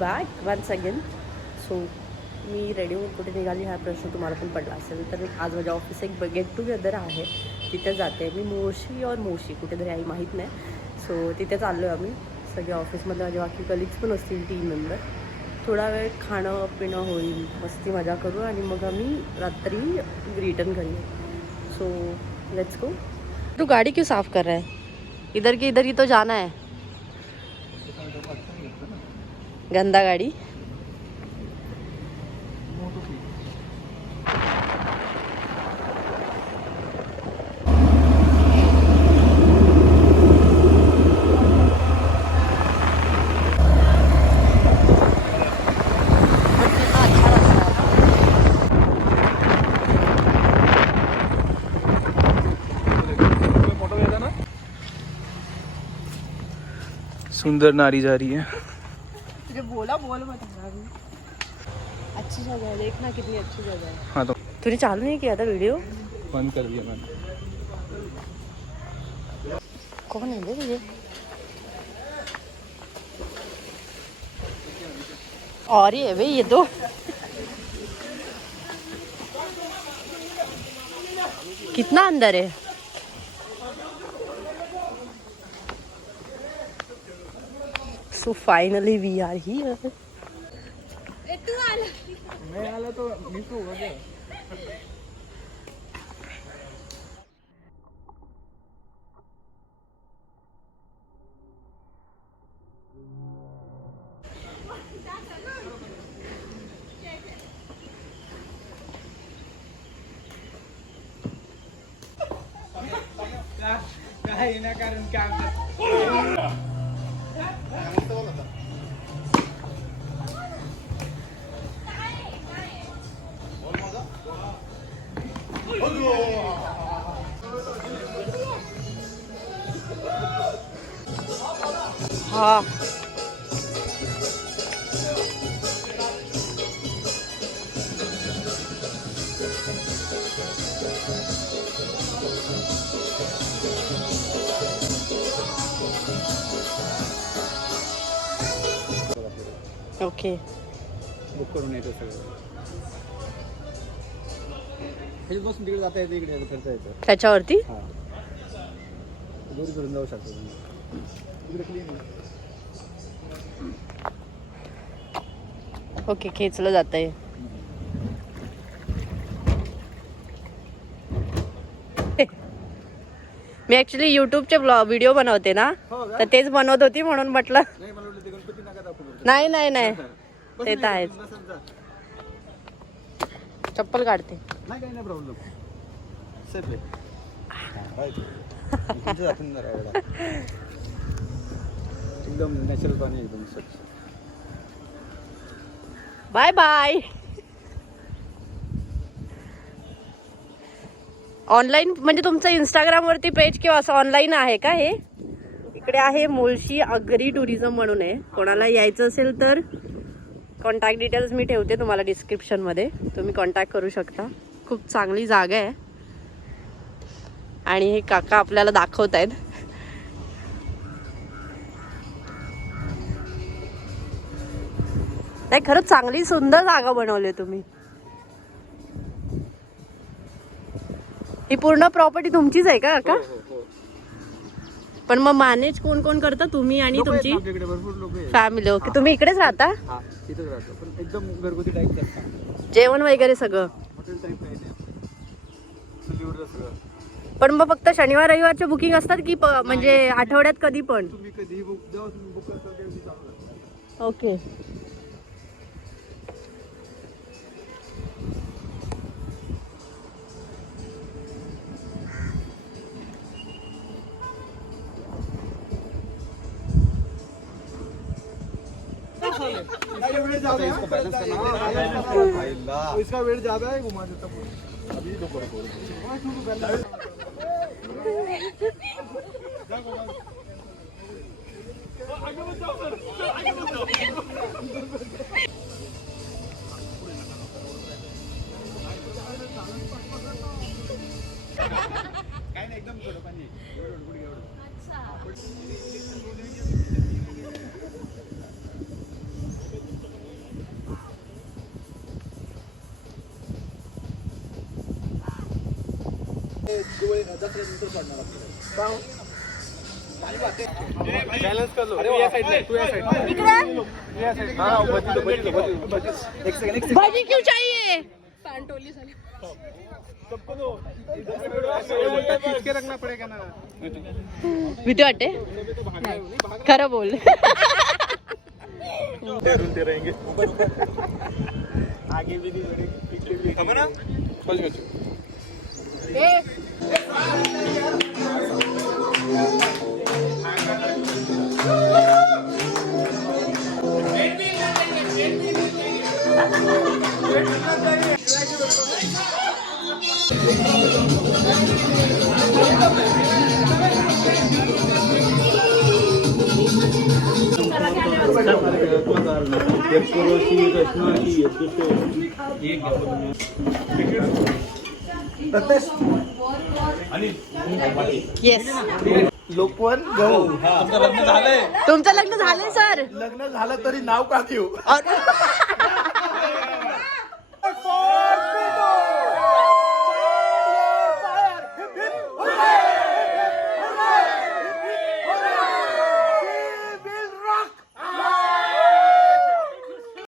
Back once again. So मी ready होऊन कुठे निघाली हा प्रश्न तुम्हाला पण पडला असेल. तर आज माझ्या ऑफिस एक गेट टुगेदर आहे, तिथे जाते मी. मोशी कुठेतरी आहे माहीत नाही. सो तिथे चाललो आहे आम्ही सगळे ऑफिसमधले, माझे बाकी कलिग्स पण असतील, टीम मेंबर. थोडा वेळ खाणं पिणं होईल, मस्ती मजा करू आणि मग आम्ही रात्री रिटर्न करूया. So let's go. तू गाड़ी क्यों साफ कर रहा है? इधर की इधर ही तो जाना है. गंदा गाड़ी. सुंदर नारी जा रही है. तुझे बोल मत. अच्छी जगह है, देखना कितनी अच्छी जगह है. हाँ तो तूने चालू नहीं किया था वीडियो? बंद कर दिया मैंने. कौन है ये? और ये भाई ये तो कितना अंदर है. So finally we are here. मैं आला तो मिस होगा क्या? काही ना कारण काम. हाँ ओके. बुक करून येतो सगळं. हे बसून तिकडे जाता येते, इकडे फिरता येतं त्याच्यावरती. हां, दूर करून जाऊ शकतो तुम्ही. इकडे क्लीन आहे. ओके खेचलं जात आहे. मी ॲक्च्युली यूट्यूबचे व्हिडिओ बनवते ना, तर तेच बनवत होती म्हणून म्हटलं. नाही मला वाटलं ते गणपती नका दाखवू. नाही नाही नाही ते तर आहेच. चप्पल काढते. नाही काही नाही प्रॉब्लेम. सेफ आहे. एकदम नॅचरल पाणी, एकदम स्वच्छ. Bye bye. ऑनलाईन म्हणजे तुमचं इंस्टाग्रामवरती पेज किंवा असं ऑनलाईन आहे का हे? इकडे आहे मुळशी अग्री टुरिझम म्हणून आहे. कोणाला यायचं असेल तर कॉन्टॅक्ट डिटेल्स मी ठेवते तुम्हाला डिस्क्रिप्शनमध्ये, तुम्ही कॉन्टॅक्ट करू शकता. खूप चांगली जागा आहे आणि हे काका आपल्याला दाखवत आहेत. नाही खरंच चांगली सुंदर जागा बनवली तुम्ही. ही पूर्ण प्रॉपर्टी तुमचीच आहे का काका? पण मग मॅनेज कोण कोण करता, तुम्ही आणि तुमची भरपूर लोक फॅमिली? ओके. तुम्ही इकडेच राहता? इथेच राहतो, पण एकदम घरगुती टाईप करता. जेवण वगैरे सगळं हॉटेल टाईप नाही ते, चुलीवर सगळं. पण मग फक्त शनिवार रविवारचे बुकिंग असतात की म्हणजे आठवड्यात कधी पण? तुम्ही कधी बुक जेव्हा तुम्ही बुक करता त्या दिवशी चालू. ओके. इसका वेट ज्यादा है, घुमा देता अभी तो करो. काय नाही, एकदम थोडं पाणी. अच्छा. दसऱ्यानंतर सोडणार आपल्याला. बॅलन्स कर लो. तू या साईडला, तू या साईडला. हा, भजी. एक सेकंड. भाजी क्यों चाहिए? इसके रखना पडेगा ना. भीती वाटते खरं बोल. ते रहेंगे. आगे भी नहीं. थांबा ना. बस. येस. लोकवन गहू. तुमचं लग्न झालंय. तुमचं लग्न झालंय सर. लग्न झालं तरी नाव का घेऊ?